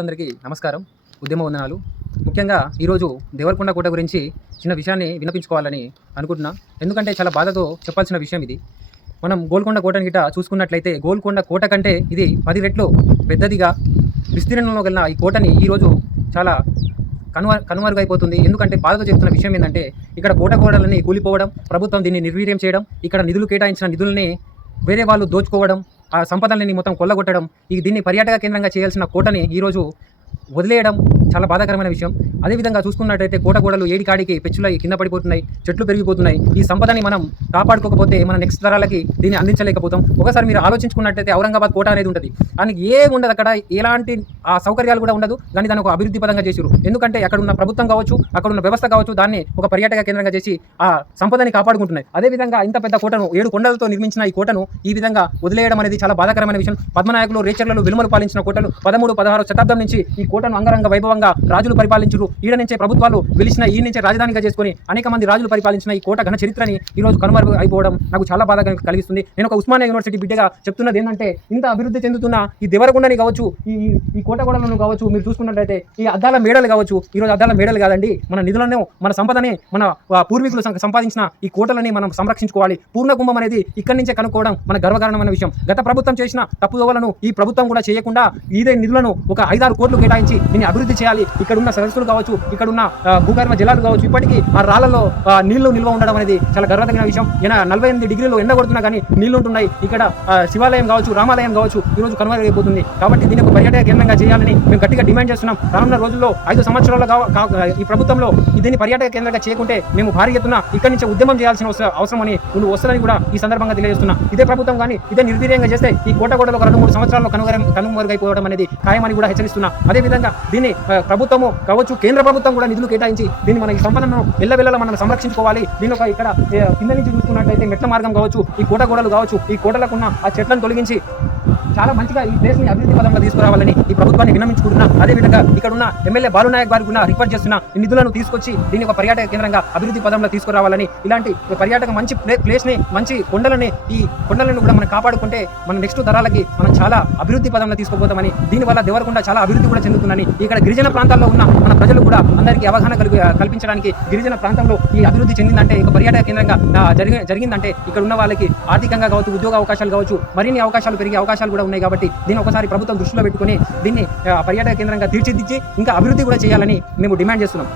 అందరికీ నమస్కారం, ఉద్యమ వందనాలు. ముఖ్యంగా ఈరోజు దేవరకొండ కోట గురించి చిన్న విషయాన్ని వినిపించుకోవాలని అనుకుంటున్నా. ఎందుకంటే చాలా బాధతో చెప్పాల్సిన విషయం ఇది. మనం గోల్కొండ కోటని గిట్ట చూసుకున్నట్లయితే గోల్కొండ కోట కంటే ఇది 10 రెట్లు పెద్దదిగా విస్తీర్ణంలో గల ఈ కోటని ఈరోజు చాలా కనుమరుగైపోతుంది. ఎందుకంటే బాధతో చెప్తున్న విషయం ఏంటంటే ఇక్కడ కోట గోడలని కూలిపోవడం, ప్రభుత్వం దీన్ని నిర్వీర్యం చేయడం, ఇక్కడ నిధులు కేటాయించిన నిధులని వేరే వాళ్ళు దోచుకోవడం, ఆ సంపదలని మొత్తం కొల్లగొట్టడం, దీన్ని పర్యాటక కేంద్రంగా చేయాల్సిన కోటని ఈరోజు వదిలేయడం చాలా బాధాకరమైన విషయం. అదేవిధంగా చూసుకున్నట్టయితే కోట గోడలు ఏడికాడికి పెచ్చులై కింద పడిపోతున్నాయి, చెట్లు పెరిగిపోతున్నాయి. ఈ సంపదని మనం కాపాడుకోకపోతే మన నెక్స్ట్ తరాలకి దీన్ని అందించలేకపోతాం. ఒకసారి మీరు ఆలోచించుకున్నట్టయితే ఔరంగాబాద్ కోట అనేది ఉంటుంది, దానికి ఏం ఉండదు, అక్కడ ఎలాంటి ఆ సౌకర్యాలు కూడా ఉండదు. కానీ దాన్ని ఒక అభివృద్ధి పదంగా చేశారు. ఎందుకంటే అక్కడ ఉన్న ప్రభుత్వం కావచ్చు, అక్కడ ఉన్న వ్యవస్థ కావచ్చు, దాన్ని ఒక పర్యాటక కేంద్రంగా చేసి ఆ సంపదని కాపాడుకుంటున్నాయి. అదేవిధంగా ఇంత పెద్ద కోటను 7 కొండలతో నిర్మించిన ఈ కోటను ఈ విధంగా వదిలేయడం అనేది చాలా బాధాకరమైన విషయం. పద్మనాయకులు, రేచర్లు, విలుమలు పాలించిన కోటలు 13, 16 శతాబ్దం నుంచి ఈ కోటను అంగరంగ వైభవంగా రాజులు పరిపాలించారు. ఈడ నుంచే ప్రభుత్వాలు వెలిసిన, ఈ నుంచే రాజధానిగా చేసుకుని అనేక మంది రాజులు పరిపాలించిన ఈ కోట ఘన చరిత్రని ఈరోజు కనుమరుగు అయిపోవడం నాకు చాలా బాధ కలిగిస్తుంది. నేను ఒక ఉస్మానియా యూనివర్సిటీ బిడ్డగా చెప్తున్నది ఏంటంటే, ఇంత అభివృద్ధి చెందుతున్న ఈ దేవరకొండని కావచ్చు, ఈ కోట గోడలను కావచ్చు, మీరు చూసుకున్నట్లయితే ఈ అద్దాల మేడలు కావచ్చు, ఈరోజు అద్దాల మేడలు కాదండి, మన నిధులను, మన సంపదని, మన పూర్వీకులు సంపాదించిన ఈ కోటలని మనం సంరక్షించుకోవాలి. పూర్ణకుంభం అనేది ఇక్కడి నుంచే కనుక్కోవడం మన గర్వకారణమైన విషయం. గత ప్రభుత్వం చేసిన తప్పుదోవలను ఈ ప్రభుత్వం కూడా చేయకుండా ఇదే నిధులను ఒక 5-6 కోట్లు కేటాయించి దీన్ని అభివృద్ధి చేయాలి. ఇక్కడ ఉన్న సరస్సులు కావచ్చు, ఇక్కడ ఉన్న భూగర్భ జలాలు కావచ్చు, ఇప్పటికీ ఆ రాళ్లలో నీళ్లు నిల్వ ఉండడం అనేది చాలా గర్వదగిన విషయం. 48 డిగ్రీలు ఎండ కొడుతున్నా కానీ నీళ్లు ఉంటున్నాయి. ఇక్కడ శివాలయం కావచ్చు, రామాలయం కావచ్చు, ఈరోజు కనుమరుగైపోతుంది. కాబట్టి దీన్ని ఒక పర్యాటక కేంద్రంగా చేయాలని మేము గట్టిగా డిమాండ్ చేస్తున్నాం. రానున్న రోజుల్లో 5 సంవత్సరాల్లో ఈ ప్రభుత్వంలో దీన్ని పర్యాటక కేంద్రంగా చేయకుంటే మేము భారీ ఎత్తున ఇక్కడి నుంచి ఉద్యమం చేయాల్సిన అవసరం అని నువ్వు వస్తుందని కూడా ఈ సందర్భంగా తెలియజేస్తున్నా. ఇదే ప్రభుత్వం కానీ ఇదే నిర్వీర్యంగా చేస్తే ఈ కోట గోడలు ఒక 2-3 సంవత్సరాల్లో కనుమరుగైపోవడం అనేది ఖాయమని కూడా హెచ్చరిస్తున్నా. అదేవిధంగా దీన్ని ప్రభుత్వము కావచ్చు, కేంద్ర ప్రభుత్వం కూడా నిధులు కేటాయించి దీన్ని మన ఈ సంపదను ఎల్లవెల్లలా మనం సంరక్షించుకోవాలి. దీని ఒక ఇక్కడ కింద నుంచి చూసుకున్నట్టయితే మెట్ల మార్గం కావచ్చు, ఈ కోట గోడలు కావచ్చు, ఈ కోటలకున్న ఆ చెట్లను తొలగించి చాలా మంచిగా ఈ ప్లేస్ ని అభివృద్ధి పదంలో తీసుకురావాలని ఈ ప్రభుత్వాన్ని విన్నమించుకుంటున్నా. అదేవిధంగా ఇక్కడ ఉన్న ఎమ్మెల్యే బాలునాయక్ గారికి కూడా రిక్వెస్ట్ చేస్తున్నా, ఈ నిధులను తీసుకొచ్చి దీన్ని ఒక పర్యాటక కేంద్రంగా అభివృద్ధి పదంలో తీసుకురావాలని. ఇలాంటి పర్యాటక మంచి ప్లేస్ ని, మంచి కొండలని, ఈ కొండలను కూడా మనం కాపాడుకుంటే మన నెక్స్ట్ తరాలకి మనం చాలా అభివృద్ధి పదంలో తీసుకుపోతామని, దీనివల్ల దేవరకొండ చాలా అభివృద్ధి కూడా చెందుతుందని, ఇక్కడ గిరిజన ప్రాంతాల్లో ఉన్న మన ప్రజలు కూడా అందరికీ అవగాహన కల్పించడానికి, గిరిజన ప్రాంతంలో ఈ అభివృద్ధి చెందిందంటే, ఒక పర్యాటక కేంద్రంగా జరిగిందంటే ఇక్కడ ఉన్న వాళ్ళకి ఆర్థికంగా కావచ్చు, ఉద్యోగ అవకాశాలు కావచ్చు, మరిన్ని అవకాశాలు పెరిగే అవకాశాలు కూడా ఉన్నాయి. కాబట్టి దీన్ని ఒకసారి ప్రభుత్వం దృష్టిలో పెట్టుకుని దీన్ని పర్యాటక కేంద్రంగా తీర్చిదిద్ది ఇంకా అభివృద్ధి కూడా చేయాలని మేము డిమాండ్ చేస్తున్నాం.